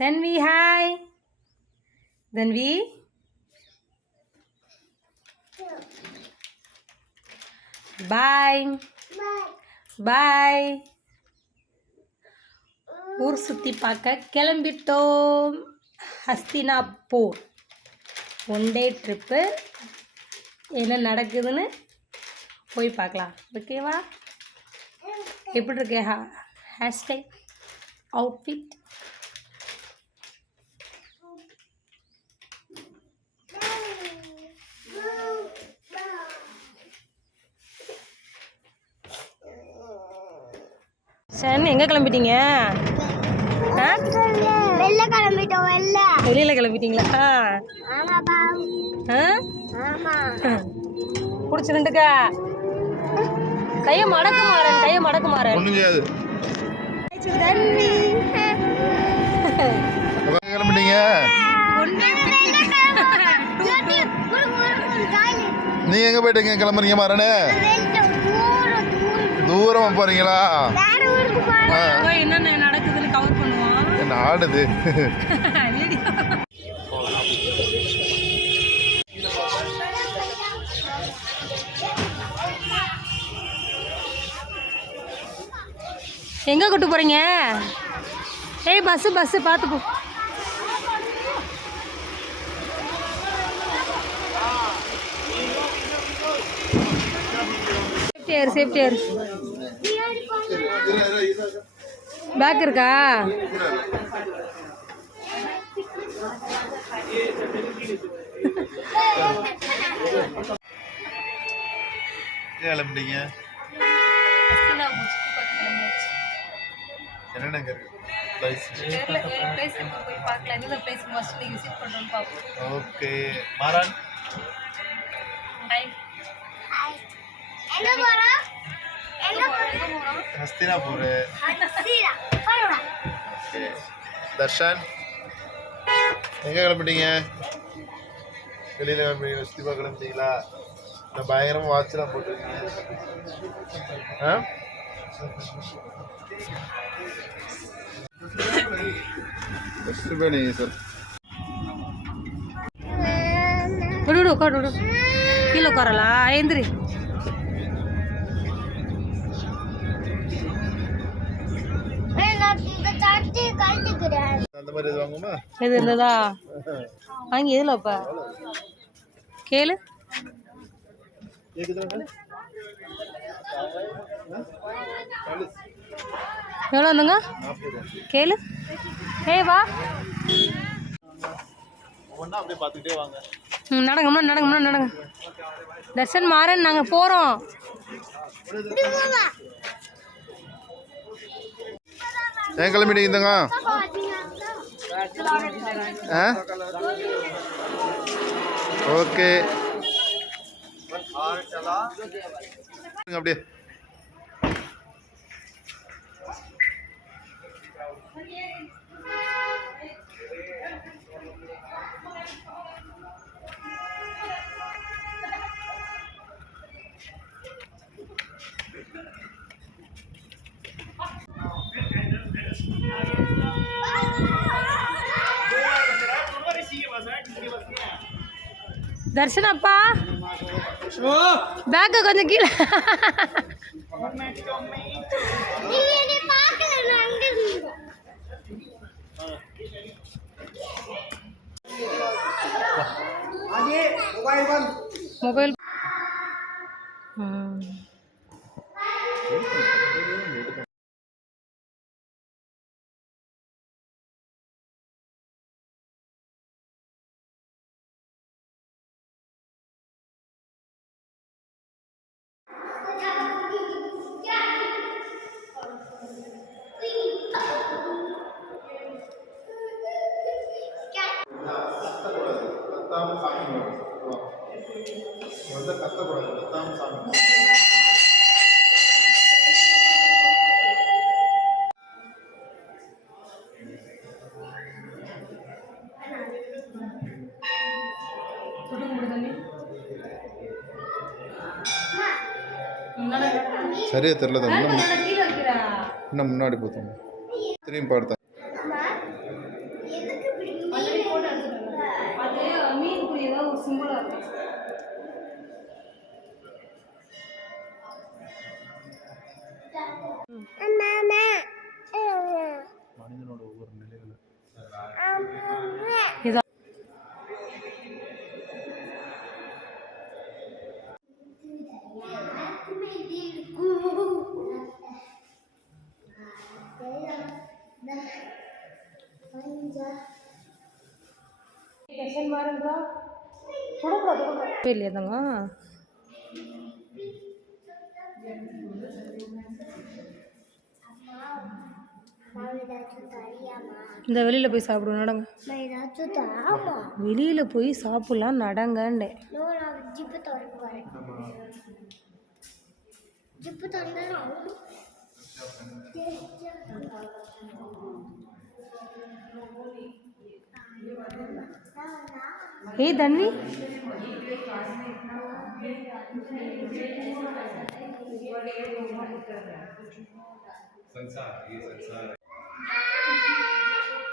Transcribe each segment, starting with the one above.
தன்வி hi. தன்வி பாய். பாய். ஊர் சுற்றி பார்க்க கிளம்பிட்டோம். ஹஸ்தினாப்பூர் ஒன் டே ட்ரிப்பு. என்ன நடக்குதுன்னு போய் பார்க்கலாம். ஓகேவா? எப்படி இருக்கு ஹேர் ஸ்டைல், அவுட்ஃபிட்? சரி, எங்கே கிளம்பிட்டீங்க? வெளியில் கிளம்பிட்டீங்களா? பிடிச்சிருந்துக்கா. கையை மடக்கு மாறேன், கையை மடக்கு மாறேன். கிளம்பிட்டீங்க? நீங்க எங்க போயிட்டீங்க? கிளம்புறீங்க மாறனே? தூரமா போறீங்களா? என்னென்ன நடக்குதுன்னு கவர் பண்ணுவோம். என்ன ஆடுது? எங்கே கூட்டு போகிறீங்க? ஏய் பஸ்ஸு பார்த்து போ. சேஃப்டி ஏர். பேக் இருக்கா? கிளம்பிட்டீங்க? என்னங்க ஓகே மாறன். ஹஸ்தினாபூர். தர்ஷன் எங்க கிளம்பிட்டீங்க? வெளியில கிளம்பிட்டீங்க? சுத்தி பார்க்க கிளம்பிட்டீங்களா? நான் பயங்கரமா வாட்ச்லாம் போட்டுருக்கீங்க. உட்காரு கீழே உட்காரலா? எந்திரி. இது இருந்ததா? வாங்கி எதுல இப்ப கேளு. எவ்வளோ வந்துங்க கேளு. ஏய் வா, நடங்க. தர்ஷன் மாறன் நாங்கள் போகிறோம். ஏன் கிளம்பிட்டீங்க? இந்தங்க ஓகே அப்படியே தர்ஷன் அப்பா பேக்க கொஞ்சம் கீழே. மொபைல் சரியா தெரியல. இன்னும் முன்னாடி பார்த்தோம். திரும்பி பார்த்தேன். இல்லையா தங்க இந்த வெளியில போய் சாப்பிடுவோம் நடங்க. வெளியில போய் சாப்பிடலாம் நடங்கன்னு. ஏய் தண்ணி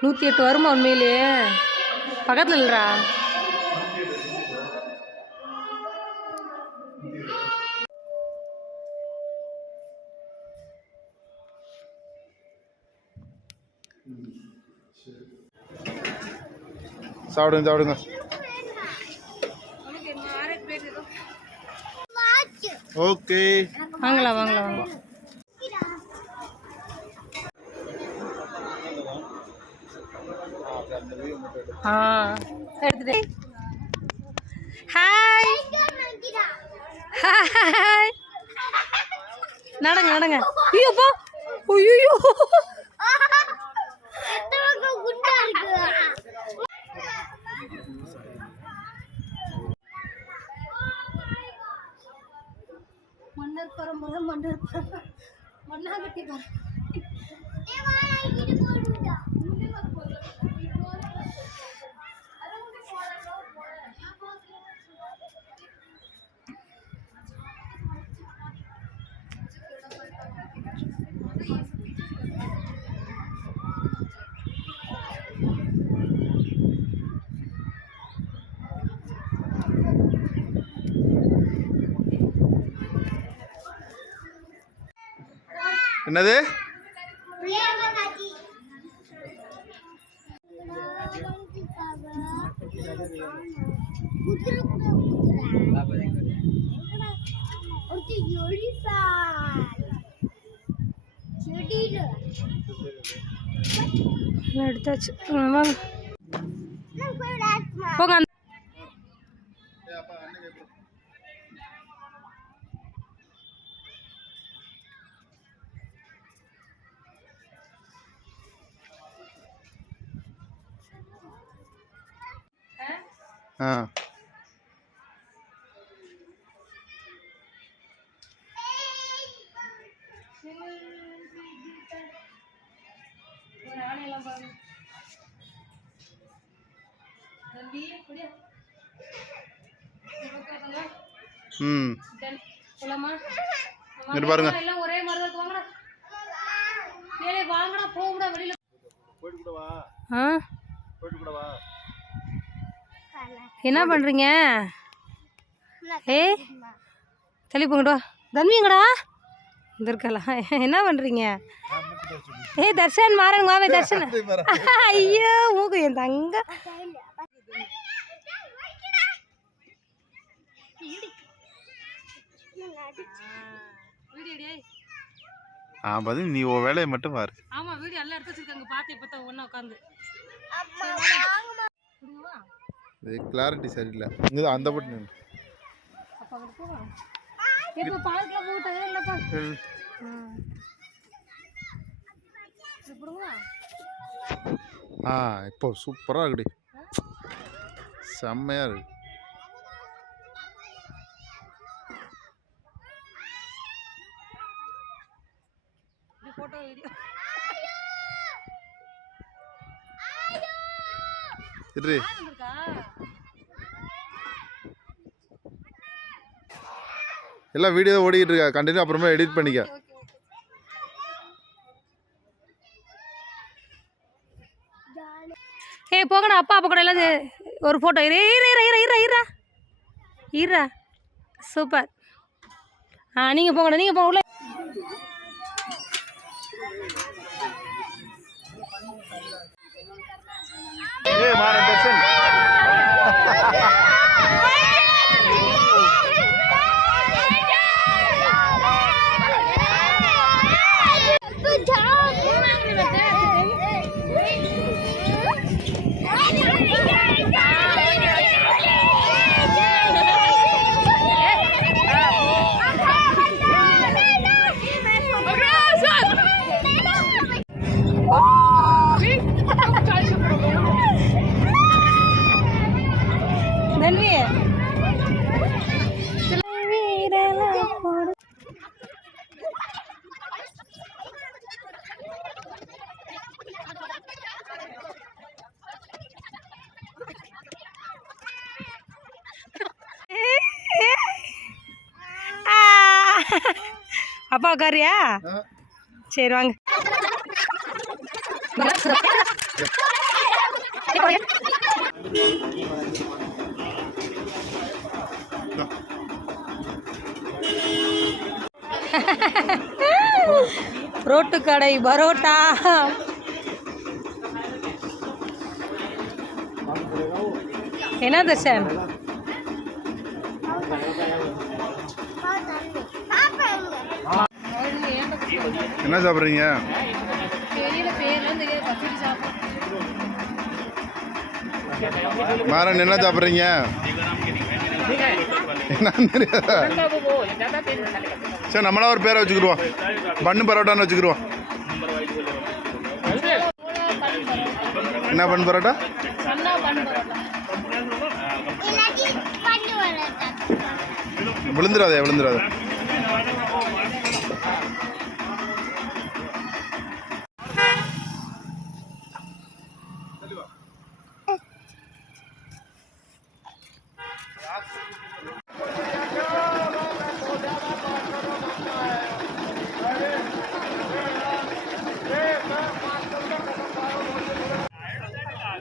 நூற்றி எட்டு வருமா உண்மையிலேயே? பக்கத்தில் இல்லைடா. சாப்பிடுங்க சாப்பிடுங்க. ஓகே வாங்கலாம் வாங்கலாம் வாங்கலாம். ஆ எடுத்துட்டு ஹாய் ஹாய் நடங்க நடங்க. ஐயோப்பா ஐயோ மன்னர் பரம்பரை மன்னர் பரம்பரை மண்ணாங்கட்டி என்னது? எடுத்தாச்சு வாங்க போங்க. ஆ ம் இங்க பாருங்க. எல்லாம் ஒரே மாதிரி தான். வாங்கடா ஏலே வாங்கடா போங்கடா வெளியில போயிட்டு கூட வா. ஆ போயிட்டு கூட வா. என்ன பண்றீங்க? ஏய் தள்ளி போங்கடா. தன்விங்கடா இந்த இருக்கலாம். என்ன பண்றீங்க? ஏய் தர்ஷன் மாறன் வாவே தர்ஷன். ஐயோ மூக்கு என் தங்க. பாதி நீ உன் வேலையை மட்டும் பாரு. ஆமா வீடியோ எல்லாம் எடுத்து வச்சிருக்காங்க. பாத்து இப்பதான் ஒண்ணா உட்கார்ந்து. இது கிளாரிட்டி சரியில்லை. இங்க அந்த பட்டு நின்னு. அப்பா அங்க போவா. இப்ப பார்க்ல போட்டதே இல்லப்பா. இப்போ சூப்பரா இருக்குடி. செம்மையா இருக்கு. போட்டோ வீடியோ இரு. எல்லாம் வீடியோ ஓடிக்கிட்டு இருக்கா. கண்டினியூ அப்புறமா எடிட் பண்ணிக்க. ஏய் போகடா அப்பா அப்பா கூட எல்லாம் ஒரு ஃபோட்டோ. ஈரா சூப்பர். நீங்கள் போங்கடா நீங்கள் போங்க உள்ள. தம்பி. வீரலாம் போடு. அப்பா உட்காரியா? சரி வாங்க. ரோட்டு கடை பரோட்டா. என்ன தர்ஷன்? என்ன சாப்பிட்றீங்க? மாறன் என்ன சாப்பிட்றீங்க? என்னன்னு தெரியாதா? சரி நம்மளா ஒரு பேரை வச்சுக்கிடுவோம். பண்ணு பரோட்டான்னு வச்சுக்கிடுவோம். என்ன பண்ணு பரோட்டா? விழுந்துடாதே விழுந்துடாத.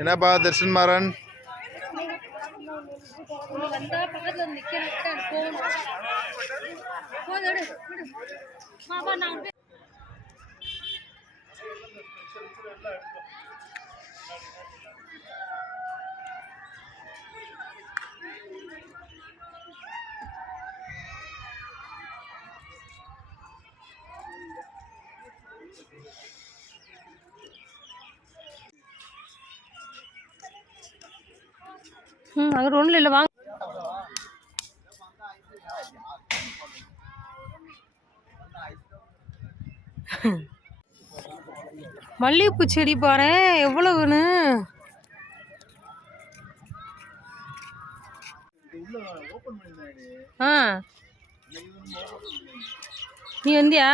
என்னப்பா தர்ஷன் மாறன்? அங்கே ஒன்றும் இல்லை வாங்க. மல்லிகைப்பூ செடி பாரு எவ்வளவுன்னு. ஆ நீ வந்தியா?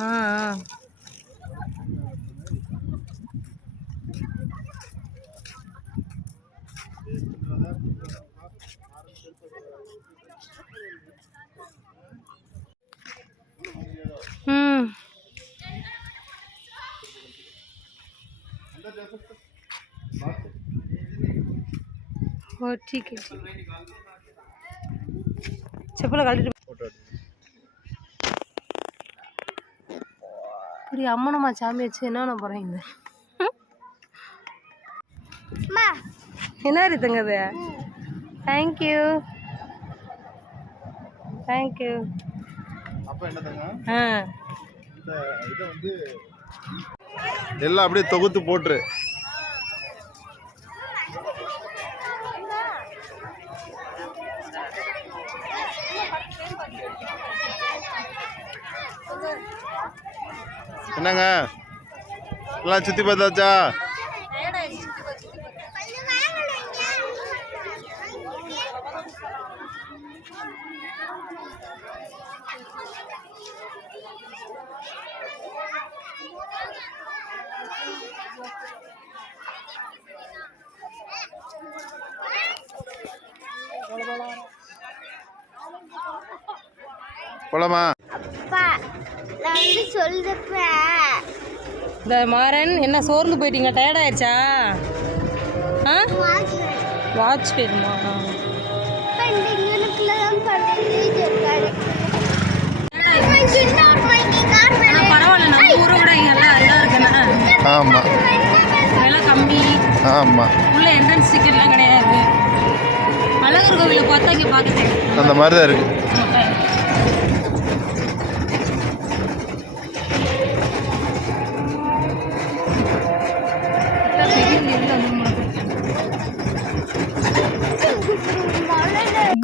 ஆ ओ ठीक है चप्पल कल இப்படி அம்மனம்மா சாமி வச்சு என்ன போகிறீங்க? என்ன இருக்குங்க அது? Thank you thank you. ஆ எல்லாம் அப்படியே தொகுத்து போட்டுரு. என்னங்க எல்லாம் சுத்தி பார்த்தாச்சா? போலாமா? இந்த மாறன் என்ன சோர்ந்து போயிட்டீங்க? டயர்ட் ஆயிடுச்சா? ஆ வாட்ச் போயிருமா? பரவாயில்ல நம்ம ஊரை விட இங்கே எல்லாம் இதாக இருக்குண்ணா. ஆமாம் விலை கம்மி. ஆமாம் உள்ள என்ட்ரன்ஸ் டிக்கெட்லாம் கிடையாது. அழகர் கோவிலை பார்த்தா இங்கே பார்த்துட்டேன் அந்த மாதிரி தான் இருக்குது.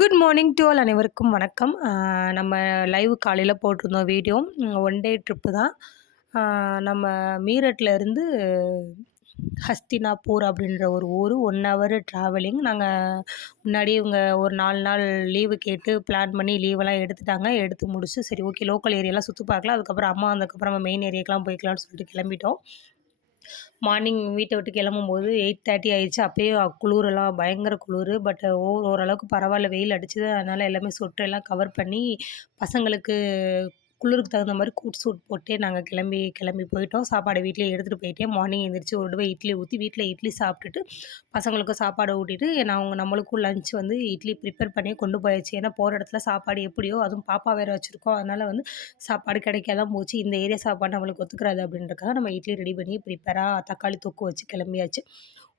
குட் மார்னிங் டு ஆல், அனைவருக்கும் வணக்கம். நம்ம லைவ் காலையில் போட்டிருந்தோம் வீடியோ. ஒன் டே ட்ரிப்பு தான். நம்ம மீரட்டில் இருந்து ஹஸ்தினாப்பூர் அப்படின்ற ஒரு ஊர். 1 ஹவர் ட்ராவலிங். நாங்கள் முன்னாடியே இவங்க ஒரு 4 நாள் லீவு கேட்டு பிளான் பண்ணி லீவெல்லாம் எடுத்துட்டாங்க. எடுத்து முடிச்சு சரி ஓகே லோக்கல் ஏரியாலாம் சுற்றி பார்க்கலாம், அதுக்கப்புறம் அம்மா வந்ததுக்கப்புறம் நம்ம மெயின் ஏரியாக்கெலாம் போய்க்கலாம்னு சொல்லிட்டு கிளம்பிட்டோம். மார்னிங் வீட்டை விட்டு கிளம்பும்போது 8:30 ஆயிடுச்சு. அப்பயே குளிரெல்லாம் பயங்கர குளிர். பட் ஓரளவுக்கு பரவாயில்ல, வெயில் அடிச்சது. அதனால் எல்லாமே சொட்டரெல்லாம் கவர் பண்ணி பசங்களுக்கு குளிருக்கு தகுந்த மாதிரி கோட் சூட் போட்டே நாங்கள் கிளம்பி போயிட்டோம். சாப்பாடு வீட்டிலேயே எடுத்துகிட்டு போயிட்டேன். மார்னிங் எழுந்திரிச்சு ஒரு தடவை இட்லி ஊற்றி வீட்டில் இட்லி சாப்பிட்டுட்டு பசங்களுக்கும் சாப்பாடு ஊட்டிட்டு நம்மளுக்கும் லஞ்ச் வந்து இட்லி ப்ரிப்பேர் பண்ணி கொண்டு போயாச்சு. ஏன்னா போகிற இடத்துல சாப்பாடு எப்படியோ, அதுவும் பாப்பா வேறு வச்சுருக்கோம், அதனால் வந்து சாப்பாடு கிடைக்காதான் போச்சு. இந்த ஏரியா சாப்பாடு நம்மளுக்கு ஒத்துக்கிறாது அப்படின்றக்காக நம்ம இட்லி ரெடி பண்ணி ப்ரிப்பேராக தக்காளி தொக்கு வச்சு கிளம்பியாச்சு.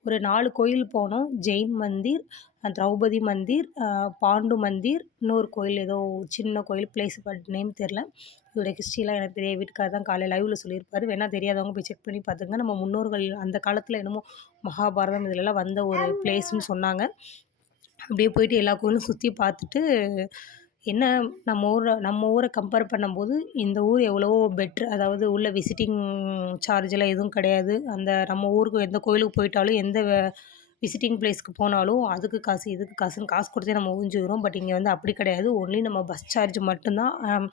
ஒரு 4 கோயில் போனோம். ஜெயின் மந்திர், திரௌபதி மந்திர், பாண்டு மந்திர், இன்னொரு கோயில் ஏதோ சின்ன கோயில், பிளேஸ் பட் நேம் தெரில. இதோட ஹிஸ்ட்ரிலாம் எனக்கு தெரியாது. வீட்டுக்காரர் தான் காலையில் லைவில் சொல்லியிருப்பாரு. வேணால் தெரியாதவங்க போய் செக் பண்ணி பார்த்துங்க. நம்ம முன்னோர்கள் அந்த காலத்தில் என்னமோ மகாபாரதம் இதிலெல்லாம் வந்த ஒரு பிளேஸ்ன்னு சொன்னாங்க. அப்படியே போயிட்டு எல்லா கோயிலும் சுற்றி பார்த்துட்டு என்ன நம்ம ஊரை கம்பேர் பண்ணும்போது இந்த ஊர் எவ்வளவோ பெட்ரு. அதாவது உள்ள விசிட்டிங் சார்ஜெலாம் எதுவும் கிடையாது. அந்த நம்ம ஊருக்கு எந்த கோயிலுக்கு போயிட்டாலும் எந்த விசிட்டிங் பிளேஸ்க்கு போனாலும் அதுக்கு காசு இதுக்கு காசுன்னு காசு கொடுத்தே நம்ம ஊஞ்சிக்கிறோம். பட் இங்கே வந்து அப்படி கிடையாது. ஒன்லி நம்ம பஸ் சார்ஜ் மட்டும்தான்.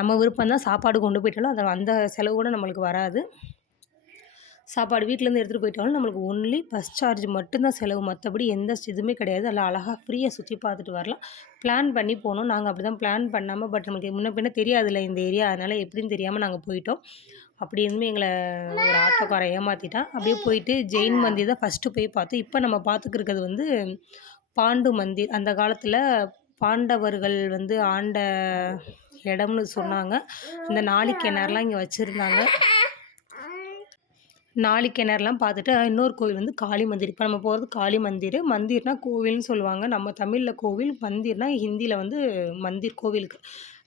நம்ம விருப்பம் தான். சாப்பாடு கொண்டு போயிட்டாலும் அந்த செலவு கூட நம்மளுக்கு வராது. சாப்பாடு வீட்டிலேருந்து எடுத்துகிட்டு போயிட்டாலும் நம்மளுக்கு ஒன்லி பஸ் சார்ஜ் மட்டும்தான் செலவு. மற்றபடி எந்த இதுவுமே கிடையாது. நல்லா அழகாக ஃப்ரீயாக சுற்றி பார்த்துட்டு வரலாம். பிளான் பண்ணி போனோம். நாங்கள் அப்படி தான் பிளான் பண்ணாமல், பட் நமக்கு முன்ன பின்ன தெரியாதுல்ல இந்த ஏரியா, அதனால் எப்படின்னு தெரியாமல் நாங்கள் போயிட்டோம். அப்படி இருந்துமே எங்களை ஒரு ஆட்டோக்காரன் ஏமாற்றிட்டான். அப்படியே போயிட்டு ஜெயின் மந்திர் தான் ஃபஸ்ட்டு போய் பார்த்தோம். இப்போ நம்ம பார்த்துக்கிருக்கிறது வந்து பாண்டு மந்திர். அந்த காலத்தில் பாண்டவர்கள் வந்து ஆண்ட இடம்னு சொன்னாங்க. அந்த நாளிக்கிணறுலாம் இங்கே வச்சுருந்தாங்க. நாளிக்கிணறுலாம் பார்த்துட்டு இன்னொரு கோவில் வந்து காளி மந்திர். இப்போ நம்ம போகிறது காளி மந்திர். மந்திர்னால் கோவில்னு சொல்லுவாங்க. நம்ம தமிழில் கோவில், மந்திர்னால் ஹிந்தியில் வந்து மந்திர் கோவிலுக்கு.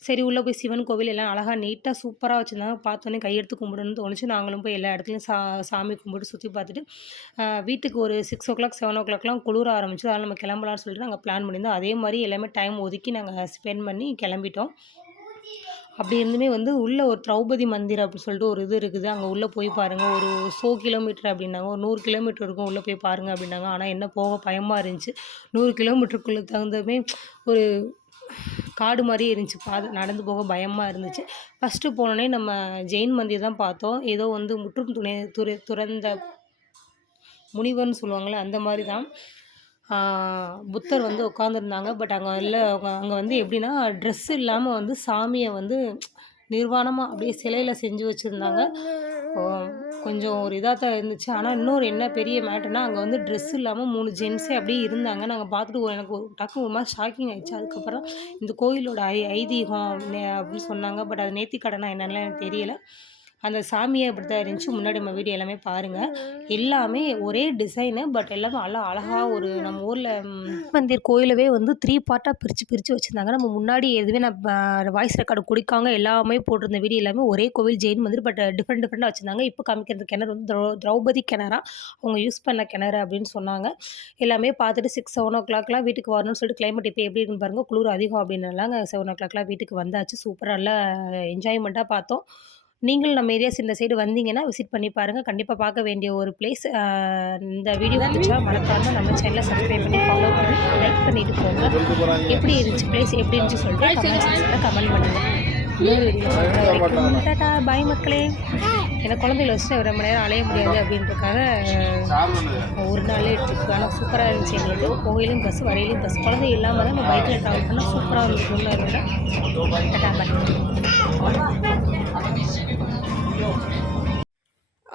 சரி உள்ளே போய் சிவன் கோவில் எல்லாம் அழகாக நீட்டாக சூப்பராக வச்சுருந்தாங்க. பார்த்தோன்னே கையெடுத்து கும்பிடணும்னு தோணுச்சு. நாங்களும் போய் எல்லா இடத்துலையும் சாமி கும்பிட்டு சுற்றி பார்த்துட்டு வீட்டுக்கு ஒரு 6 o'clock 7 o'clockலாம் குளிர ஆரம்பிச்சு. அதனால் நம்ம கிளம்பலான்னு சொல்லிட்டு நாங்கள் பிளான் பண்ணியிருந்தோம். அதே மாதிரி எல்லாமே டைம் ஒதுக்கி நாங்கள் ஸ்பெண்ட் பண்ணி கிளம்பிட்டோம். அப்படி இருந்துமே வந்து உள்ளே ஒரு திரௌபதி மந்திர் அப்படின்னு சொல்லிட்டு ஒரு இது இருக்குது. அங்கே உள்ளே போய் பாருங்கள். ஒரு 100 கிலோமீட்டர் அப்படின்னாங்க. ஒரு 100 கிலோமீட்டர் இருக்கும், உள்ளே போய் பாருங்கள் அப்படின்னாங்க. ஆனால் என்ன போக பயமாக இருந்துச்சு. 100 கிலோமீட்டருக்குள்ளே தகுந்தமே ஒரு காடு மாதிரியே இருந்துச்சு. நடந்து போக பயமாக இருந்துச்சு. ஃபஸ்ட்டு போனோடனே நம்ம ஜெயின் மந்திர் தான் பார்த்தோம். ஏதோ வந்து முற்றும் துறந்த முனிவர்னு சொல்லுவாங்கள்ல, அந்த மாதிரி தான் புத்தர் வந்து உட்காந்துருந்தாங்க. பட் அங்கே வந்து எப்படின்னா ட்ரெஸ் இல்லாமல் வந்து சாமியை வந்து நிர்வாணமாக அப்படியே சிலையில் செஞ்சு வச்சுருந்தாங்க. கொஞ்சம் ஒரு இதாக தான் இருந்துச்சு. ஆனால் இன்னொரு என்ன பெரிய மேட்டர்னா, அங்கே வந்து ட்ரெஸ் இல்லாமல் 3 ஜென்ஸே அப்படியே இருந்தாங்க. நாங்கள் பார்த்துட்டு எனக்கு டக்கு ஒரு மாதிரி ஷாக்கிங் ஆகிடுச்சு. அதுக்கப்புறம் இந்த கோயிலோட ஐதீகம் அப்படின்னு சொன்னாங்க. பட் அது நேர்த்திக்கடனா என்னென்னலாம் எனக்கு தெரியலை. அந்த சாமியே அப்படி தான் இருந்துச்சு. முன்னாடி நம்ம வீடியோ எல்லாமே பாருங்கள். எல்லாமே ஒரே டிசைனு, பட் எல்லாமே அழகாக ஒரு நம்ம ஊரில் மந்திர் கோயிலவே வந்து 3 பார்ட்டாக பிரித்து வச்சுருந்தாங்க. நம்ம முன்னாடி எதுவுமே நான் வாய்ஸ் ரெக்கார்டு கொடுக்காங்க எல்லாமே போட்டிருந்த வீடியோ எல்லாமே ஒரே கோவில் ஜெயின் மந்திர், பட் டிஃப்ரெண்ட்டாக வச்சுருந்தாங்க. இப்போ காமிக்கிறது கிணறு வந்து திரௌபதி கிணறா, அவங்க யூஸ் பண்ண கிணறு அப்படின்னு சொன்னாங்க. எல்லாமே பார்த்துட்டு 6-7 o'clockலாம் வீட்டுக்கு வரணும்னு சொல்லிட்டு கிளைமேட் இப்போ எப்படி இருக்குன்னு பாருங்கள். குளிர் அதிகம் அப்படின்னாலாங்க 7 o'clockலாம் வீட்டுக்கு வந்தாச்சு. சூப்பராக நல்லா என்ஜாய்மெண்ட்டாக பார்த்தோம். நீங்களும் நம்ம ஏரியாஸ் இந்த சைடு வந்தீங்கன்னா விசிட் பண்ணி பாருங்கள். கண்டிப்பாக பார்க்க வேண்டிய ஒரு பிளேஸ். இந்த வீடியோ பிடிச்சா மறக்காமல் நம்ம சேனலை சப்ஸ்கிரைப் பண்ணி ஃபாலோ பண்ணி லைக் பண்ணிட்டு போங்க. எப்படி இருந்துச்சு பிளேஸ், எப்படி இருந்துச்சு சொல்லிட்டு கமெண்ட் செக்ஷனில் கமெண்ட் பண்ணுங்கள். இன்னொரு வீடியோ டாடா பாய் மக்களே. எனக்கு குழந்தைகளை வச்சுட்டு ரொம்ப நேரம் அலைய முடியாது அப்படின்றக்காக ஒரு நாளே ட்ரிப். ஆனால் சூப்பராக இருந்துச்சு. எங்களுக்கு கோயிலும் பஸ், வரையிலும் பஸ். குழந்தை இல்லாமல் தான் நம்ம பைக்கில் ட்ராவல் பண்ணால் சூப்பராக இருந்துச்சு. டாடா பாய்.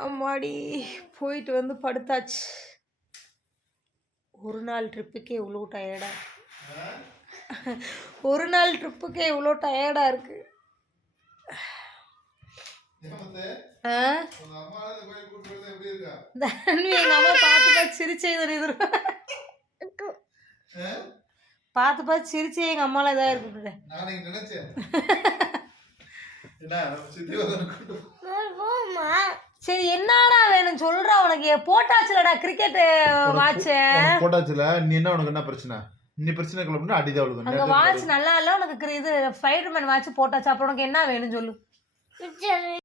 அம்மாடி போயிட்டு வந்து படுத்தாச்சு. ஒரு நாள் ட்ரிப்புக்கே இவ்வளோ டயர்டாக இருக்குது. தன்வி எங்கள் அம்மா பார்த்து சிரிச்சே பார்த்து சிரிச்சே எங்கள் அம்மாலாம் இதாக இருக்கு. சரி என்னடா வேணும் சொல்றா. உனக்கு போட்டாச்சுலடா கிரிக்கெட் வாட்ச் போட்டாச்சுல. நீ என்ன உனக்கு என்ன பிரச்சனை? நீ பிரச்சனை கிளம்புனா அடிதான் அவ்வளவு. அங்க வாட்ச் நல்லா இல்ல, உனக்கு இது ஸ்பைடர்மேன் வாட்ச் போட்டாச்சு. அப்புறம் உனக்கு என்ன வேணும் சொல்லு.